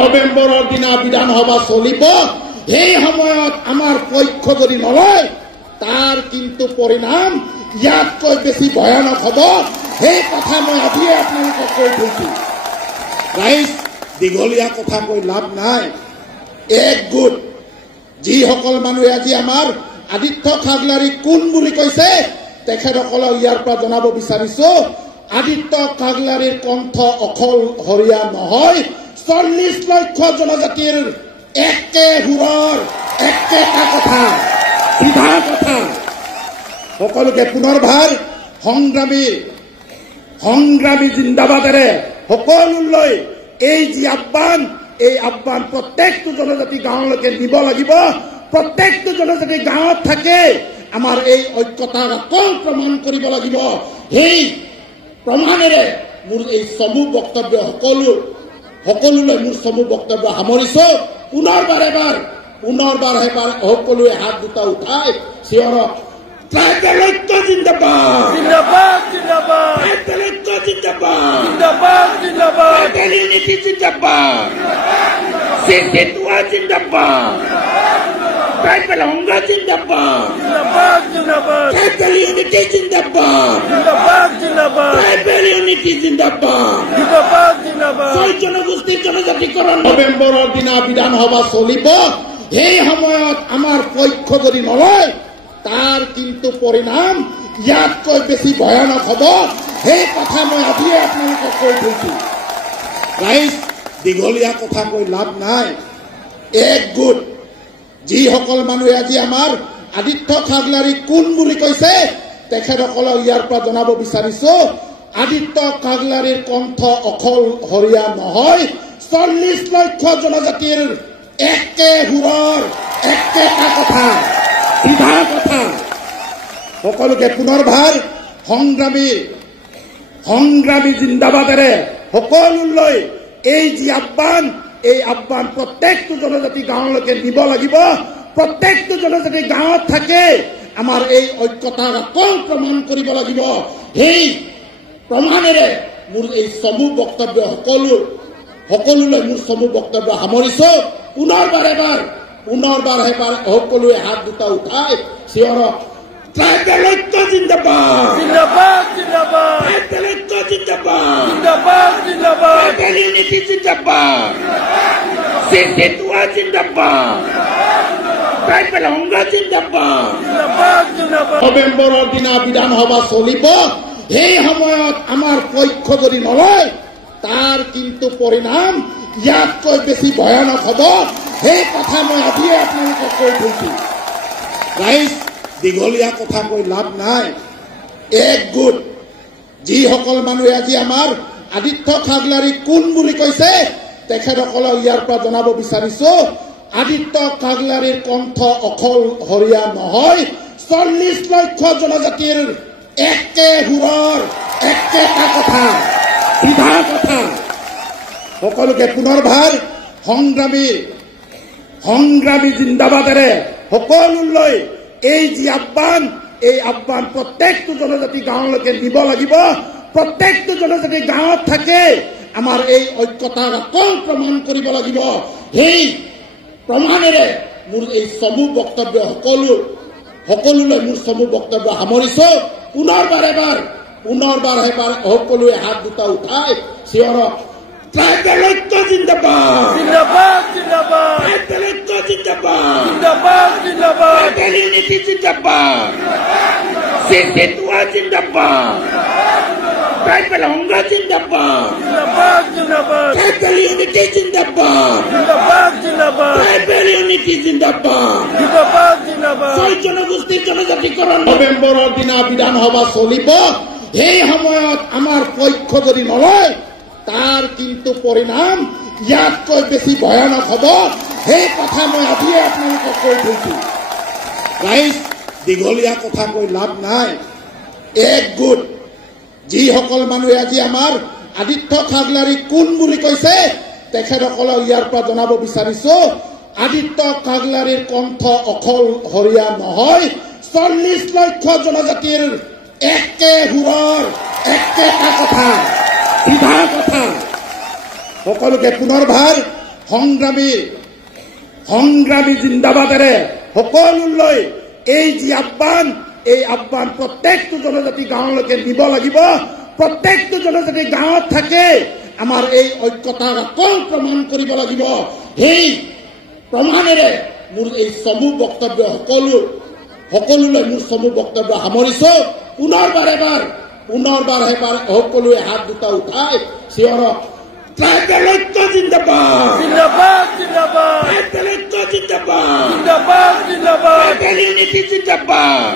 নৱেম্বৰৰ দিনা বিধানসভা চলিব। সেই সময়ত আমাৰ পক্ষ যদি নলয় তাৰ কিন্তু পৰিণাম ইয়াতকৈ বেছি ভয়ানক হ'ব। সেই কথা মই আজিয়ে আপোনালোকক কৈ থৈছো। ৰাইজ, দীঘলীয়া কথা কৈ লাভ নাই। এক গোট যিসকল মানুহে আজি আমাৰ আদিত্য খাগলাৰী কোন বুলি কৈছে তেখেতসকলক ইয়াৰ পৰা জনাব বিচাৰিছো, আদিত্য খাগলাৰীৰ কণ্ঠ অকলশৰীয়া নহয়। 40 লক্ষ জনজাতিৰ একে সুৰৰ একেটা কথা, সিধা কথা। সকলোকে পুনৰবাৰ সংগ্ৰামী জিন্দাবাদেৰে সকলোলৈ এই যি আহ্বান, এই আহ্বান প্ৰত্যেকটো জনজাতি গাঁৱলৈকে নিব লাগিব। প্ৰত্যেকটো জনজাতি গাঁৱত থাকে আমাৰ এই ঐক্যতাক আকৌ প্ৰমাণ কৰিব লাগিব। সেই প্ৰমাণেৰে মোৰ এই চমু বক্তব্য সকলোলৈ মোৰ চমু বক্তব্য সামৰিছো। পুনৰবাৰ সকলোৱে হাত দুটা উঠাই চিঞৰক, ট্ৰাইবেল ঐক্য জিন্দাবাদ, জিন্দাবাদ, জিন্দাবাদ, ট্ৰাইবেল ঐক্য জিন্দাবাদ, জিন্দাবাদ, জিন্দাবাদ, ট্ৰাইবেল ইউনিটি জিন্দাবাদ, চিন্দিতুৱা জিন্দাবাদ, ট্ৰাইবেল সংঘ জিন্দাবাদ, জিন্দাবাদ, জিন্দাবাদ, ট্ৰাইবেল ইউনিটি জিন্দাবাদ, জিন্দাবাদ, জিন্দাবাদ, ট্ৰাইবেল ইউনিটি জিন্দাবাদ, জিন্দাবাদ, জিন্দাবাদ। 6 জনগোষ্ঠীৰ জনজাতিকৰণ নৱেম্বৰৰ দিনা বিধানসভা চলিব। সেই সময়ত আমাৰ পক্ষ যদি নলয় তাৰ কিন্তু পৰিণাম ইয়াতকৈ বেছি ভয়ানক হ'ব। সেই কথা মই আজিয়ে আপোনালোকক কৈ থৈছো। ৰাইজ, দীঘলীয়া কথা কৈ লাভ নাই। এক গোট যিসকল মানুহে আজি আমাৰ আদিত্য খাগলাৰী কোন বুলি কৈছে তেখেতসকলক ইয়াৰ পৰা জনাব বিচাৰিছো, আদিত্য খাগলাৰীৰ কণ্ঠ অকলশৰীয়া নহয়। 40 লক্ষ জনজাতিৰ একে সুৰৰ একেটা কথা, সিধা কথা। সকলোকে পুনৰবাৰ সংগ্ৰামী জিন্দাবাদেৰে সকলোলৈ এই যি আহ্বান, এই আহ্বান প্ৰত্যেকটো জনজাতি গাঁৱলৈকে নিব লাগিব। প্ৰত্যেকটো জনজাতি গাঁৱত থাকে আমাৰ এই ঐক্যতাক আকৌ প্ৰমাণ কৰিব লাগিব। সেই প্ৰমাণেৰে মোৰ এই চমু বক্তব্য সকলোলৈ মোৰ চমু বক্তব্য সামৰিছো। পুনৰবাৰ সকলোৱে হাত দুটা উঠাই চিঞৰক, ট্ৰাইবেল ঐক্য জিন্দাবাদ, জিন্দাবাদ, জিন্দাবাদ, ট্ৰাইবেল ঐক্য জিন্দাবাদ, জিন্দাবাদ, জিন্দাবাদ, ট্ৰাইবেল ইউনিটি জিন্দাবাদ, চিন্দিতুৱা জিন্দাবাদ, ট্ৰাইবেল সংঘ জিন্দাবাদ, জিন্দাবাদ, জিন্দাবাদ। নৱেম্বৰৰ দিনা বিধানসভা চলিব। সেই সময়ত আমাৰ পক্ষ যদি নলয় তাৰ কিন্তু পৰিণাম ইয়াতকৈ বেছি ভয়ানক হ'ব। সেই কথা মই আজিয়ে আপোনালোকক কৈ থৈছো। ৰাইজ, দীঘলীয়া কথা কৈ লাভ নাই। এক গোট যিসকল মানুহে আজি আমাৰ আদিত্য খাগলাৰী কোন বুলি কৈছে তেখেতসকলক ইয়াৰ পৰা জনাব বিচাৰিছো, আদিত্য খাগলাৰীৰ কণ্ঠ অকলশৰীয়া নহয়। 40 লক্ষ জনজাতিৰ একে সুৰৰ একেটা কথা, সিধা কথা। সকলোকে পুনৰবাৰ সংগ্ৰামী জিন্দাবাদেৰে সকলোলৈ এই যি আহ্বান, এই আহ্বান প্ৰত্যেকটো জনজাতি গাঁৱলৈকে নিব লাগিব। প্ৰত্যেকটো জনজাতি গাঁৱত থাকে আমাৰ এই ঐক্যতাক আকৌ প্ৰমাণ কৰিব লাগিব। সেই প্ৰমাণেৰে মোৰ এই চমু বক্তব্য সকলোলৈ মোৰ চমু বক্তব্য সামৰিছো। পুনৰবাৰ সকলোৱে হাত দুটা উঠাই চিঞৰক, ট্ৰাইবেল ঐক্য জিন্দাবাদ, জিন্দাবাদ, জিন্দাবাদ, ট্ৰাইবেল ঐক্য জিন্দাবাদ, জিন্দাবাদ, জিন্দাবাদ, ট্ৰাইবেল ইউনিটি জিন্দাবাদ, চিন্দিতুৱা জিন্দাবাদ, ট্ৰাইবেল সংঘ জিন্দাবাদ, জিন্দাবাদ, জিন্দাবাদ, ট্ৰাইবেল ইউনিটি জিন্দাবাদ, জিন্দাবাদ, জিন্দাবাদ, ট্ৰাইবেল ইউনিটি জিন্দাবাদ, জিন্দাবাদ, জিন্দাবাদ। 6 জনগোষ্ঠীৰ জনজাতিকৰণ নৱেম্বৰৰ দিনা বিধানসভা চলিব। সেই সময়ত আমাৰ পক্ষ যদি নলয় তাৰ কিন্তু পৰিণাম ইয়াতকৈ বেছি ভয়ানক হ'ব। সেই কথা মই আজিয়ে আপোনালোকক কৈ থৈছো। ৰাইজ, দীঘলীয়া কথা কৈ লাভ নাই। এক গোট যিসকল মানুহে আজি আমাৰ আদিত্য খাগলাৰী কোন বুলি কৈছে তেখেতসকলক ইয়াৰ পৰা জনাব বিচাৰিছো, আদিত্য খাগলাৰীৰ কণ্ঠ অকলশৰীয়া নহয়। 40 লক্ষ জনজাতিৰ একে সুৰৰ একেটা কথা, সিধা কথা। সকলোকে পুনৰবাৰ সংগ্ৰামী জিন্দাবাদেৰে সকলোলৈ এই যি আহ্বান, এই আহ্বান প্ৰত্যেকটো জনজাতি গাঁৱলৈকে নিব লাগিব। প্ৰত্যেকটো জনজাতি গাঁৱত থাকে আমাৰ এই ঐক্যতাক আকৌ প্ৰমাণ কৰিব লাগিব। সেই প্ৰমাণেৰে মোৰ এই চমু বক্তব্য সকলোলৈ মোৰ চমু বক্তব্য সামৰিছো। পুনৰবাৰ সকলোৱে হাত দুটা উঠাই চিঞৰক, ট্ৰাইবেল ঐক্য জিন্দাবাদ, জিন্দাবাদ জিন্দাবাদ, ট্ৰাইবেল ঐক্য জিন্দাবাদ, জিন্দাবাদ জিন্দাবাদ, ট্ৰাইবেল ইউনিটি জিন্দাবাদ,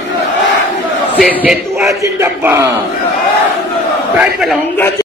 CC2 জিন্দাবাদ, ট্ৰাইবেল সংঘ